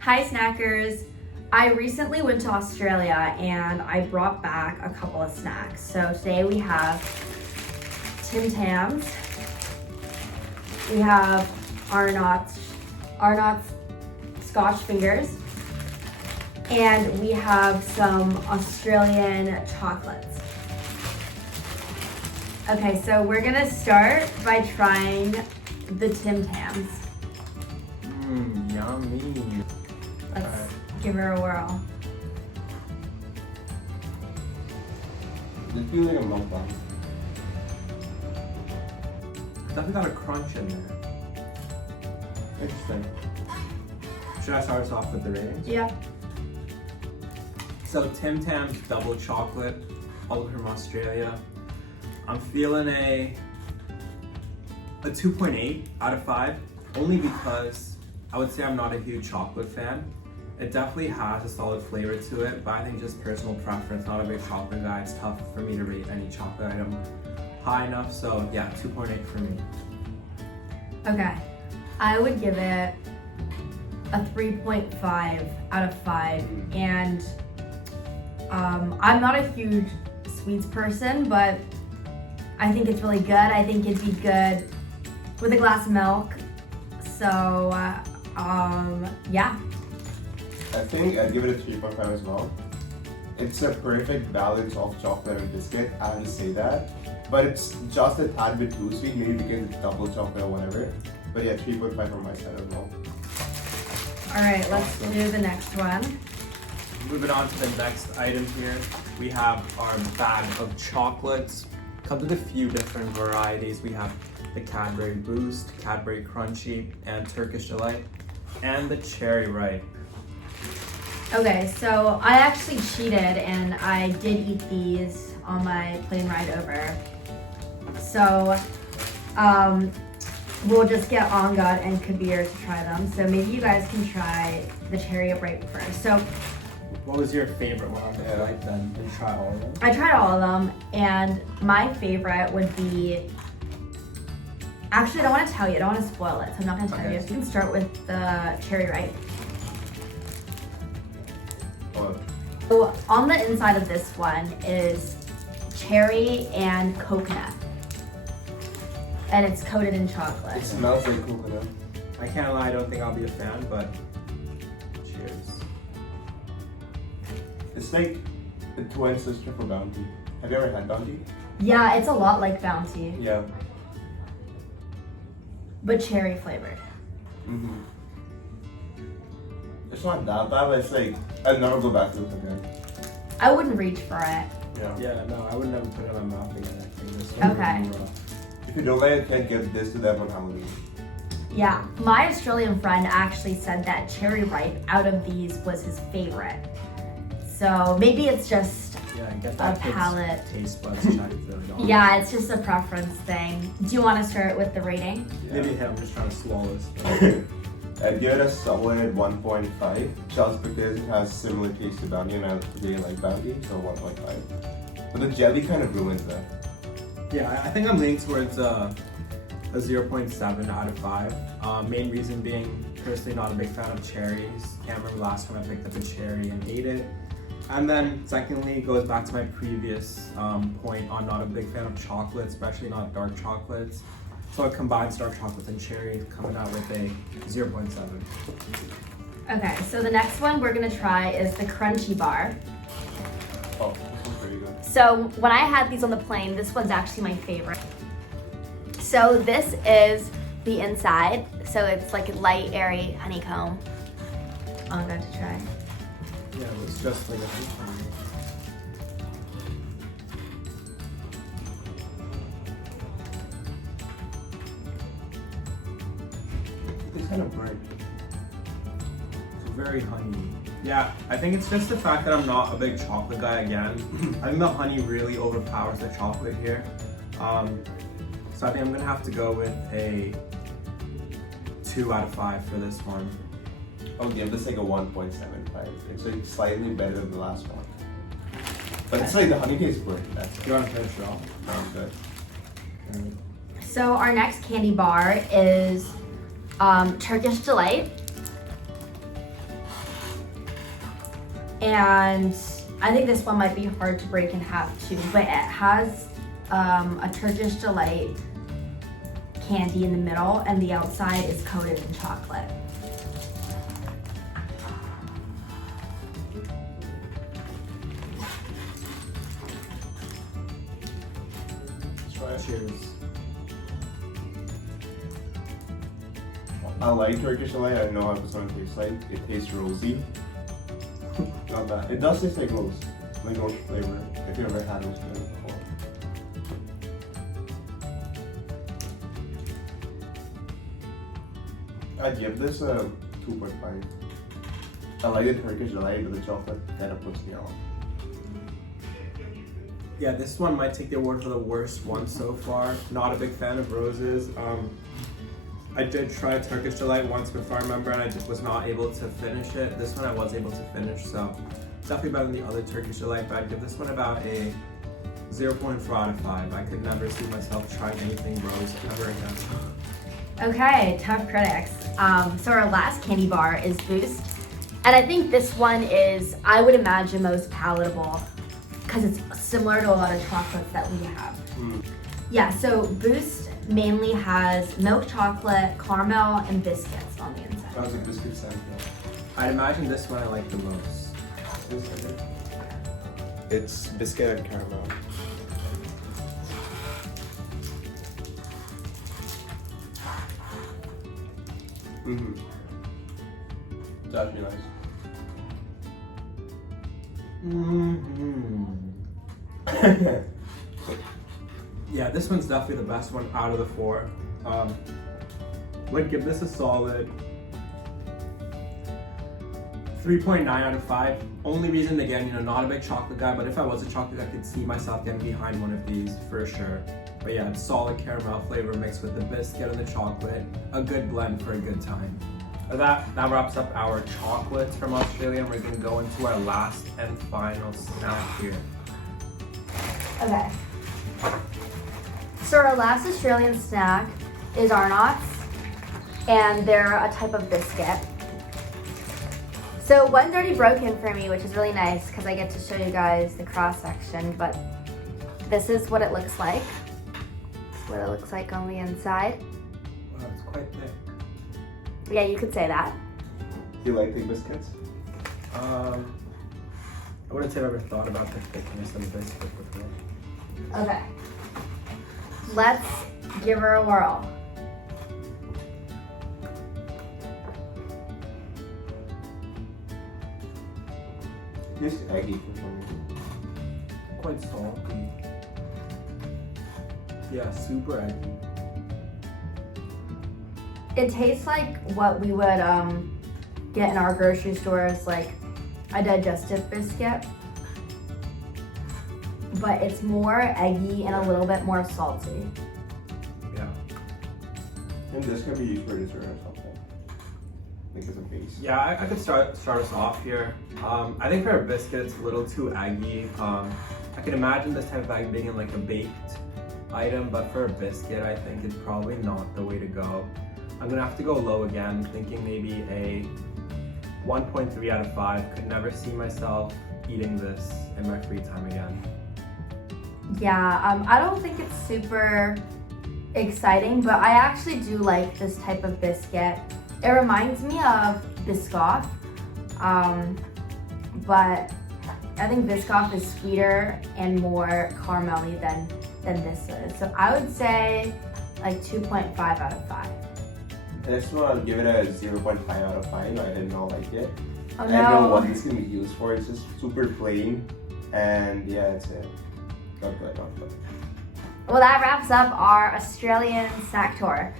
Hi snackers! I recently went to Australia and I brought back a couple of snacks. So today we have Tim Tams, we have Arnott's Scotch Fingers, and we have some Australian chocolates. Okay, so we're gonna start by trying the Tim Tams. Yummy. Let's give her a whirl. It feels like a mukbang. Definitely got a crunch in there. Interesting. Should I start us off with the ratings? Yeah. So Tim Tams double chocolate, all from Australia. I'm feeling a 2.8 out of 5, only because I would say I'm not a huge chocolate fan. It definitely has a solid flavor to it, but I think just personal preference, not a big chocolate guy. It's tough for me to rate any chocolate item high enough, so yeah, 2.8 for me. Okay. I would give it a 3.5 out of 5, and I'm not a huge sweets person, but I think it's really good. I think it'd be good with a glass of milk. So, yeah. I think I'd give it a 3.5 as well. It's a perfect balance of chocolate and biscuit, I have to say that. But it's just a tad bit too sweet, maybe because it's double chocolate or whatever. But yeah, 3.5 from my side as well. Alright, let's do the next one. Moving on to the next item here, we have our bag of chocolates. Comes with a few different varieties. We have the Cadbury Boost, Cadbury Crunchy, and Turkish Delight, and the Cherry Ripe. Okay, so I actually cheated and I did eat these on my plane ride over. So, we'll just get Angad and Kabeer to try them. So maybe you guys can try the Cherry Ripe first. So, What was your favorite one on the flight then? Did you try all of them? I tried all of them, and my favorite would be, actually I don't want to tell you, I don't want to spoil it, so I'm not going to tell Okay. you. So you can start with the Cherry Ripe. Oh, So on the inside of this one is cherry and coconut, and it's coated in chocolate. it smells like coconut. I can't lie, I don't think I'll be a fan, but cheers. It's like the twin sister for Bounty. Have you ever had Bounty? Yeah, it's a lot like Bounty, Yeah. but cherry flavored. Mm-hmm. It's not that bad, but it's like, I'd never go back to this again. I wouldn't reach for it. Yeah. Yeah, no, I would never put it in my mouth again. I think this one Okay. really rough. If you don't like it, can't give this to them on Halloween. Yeah, my Australian friend actually said that Cherry Ripe out of these was his favorite. So maybe it's just, Yeah, I guess that kid's palate. taste buds check really don't. yeah, it's just a preference thing. Do you want to start with the rating? Maybe him just trying to swallow this. I'd give it a solid 1.5 just because it has similar taste to Bounty and I really like Bounty, so 1.5. But the jelly kind of ruins that. Yeah, I think I'm leaning towards a 0.7 out of 5. Main reason being, personally not a big fan of cherries. Can't remember last time I picked up a cherry and ate it. And then secondly, it goes back to my previous point on not a big fan of chocolate, especially not dark chocolates. So it combines dark chocolates and cherry, coming out with a 0.7. Okay, so the next one we're gonna try is the Crunchy Bar. Oh, this one's pretty good. So when I had these on the plane, this one's actually my favorite. So this is the inside. So it's like light, airy honeycomb. I'm going to try. Yeah, it was just like a honeycomb. It's kind of burnt. It's very honey. Yeah, I think it's just the fact that I'm not a big chocolate guy again. I think the honey really overpowers the chocolate here. So I think I'm gonna have to go with a 2 out of 5 for this one. I'll give this like a 1.75. It's like slightly better than the last one. But it's like the honey tastes burnt. That's Do you want to finish it off? sounds good. Okay. So our next candy bar is Turkish Delight. And I think this one might be hard to break in half too, but it has a Turkish Delight candy in the middle, and the outside is coated in chocolate. Let's try it. Cheers. I like Turkish Delight. I know how it's gonna taste like. It tastes rosy. Not bad. It does taste like rose. Like rose flavor. If you've ever had rose flavor before. I'd give this a 2.5. I like the Turkish Delight, but the chocolate kind of puts me off. Yeah, this one might take the award for the worst one so far. Not a big fan of roses. I did try Turkish Delight once before, I remember, and I just was not able to finish it. This one I was able to finish, so it's definitely better than the other Turkish Delight, but I'd give this one about a 0.4 out of 5. I could never see myself trying anything rose ever again. Okay, tough critics. So our last candy bar is Boost. And I think this one is, I would imagine, most palatable because it's similar to a lot of chocolates that we have. Yeah, so Boost mainly has milk chocolate, caramel, and biscuits on the inside. Sounds like biscuit sandwich. I'd imagine this one I like the most. It's biscuit and caramel. It's actually nice. Yeah, this one's definitely the best one out of the 4. Would give this a solid 3.9 out of 5. Only reason, again, not a big chocolate guy, but if I was a chocolate guy, I could see myself getting behind one of these for sure. But yeah, it's solid caramel flavor mixed with the biscuit and the chocolate. A good blend for a good time. That wraps up our chocolates from Australia, and we're gonna go into our last and final snack here. Okay. So our last Australian snack is Arnott's, and they're a type of biscuit. So one's already broken for me, which is really nice because I get to show you guys the cross section, but this is what it looks like. This is what it looks like on the inside. Wow, it's quite thick. Yeah, you could say that. Do you like thick biscuits? I wouldn't say I've ever thought about the thickness of a biscuit before. Okay. Let's give her a whirl. It's eggy for me. Quite salty. Yeah, super eggy. It tastes like what we would get in our grocery stores, like a digestive biscuit. But it's more eggy and a little bit more salty. Yeah. And this can be used for dessert or something. Like as a base. Yeah, I could start us off here. I think for a biscuit, it's a little too eggy. I can imagine this type of egg being in like a baked item, but for a biscuit, I think it's probably not the way to go. I'm gonna have to go low again, thinking maybe a 1.3 out of 5. Could never see myself eating this in my free time again. Yeah, I don't think it's super exciting, but I actually do like this type of biscuit. It reminds me of Biscoff, but I think Biscoff is sweeter and more caramelly than this is. So I would say like 2.5 out of 5. This one, I'll give it a 0.5 out of 5. I did not like it. Oh I don't know no. what this can be used for. It's just super plain. And yeah, it's it. Not good, not good. Well, that wraps up our Australian snack tour.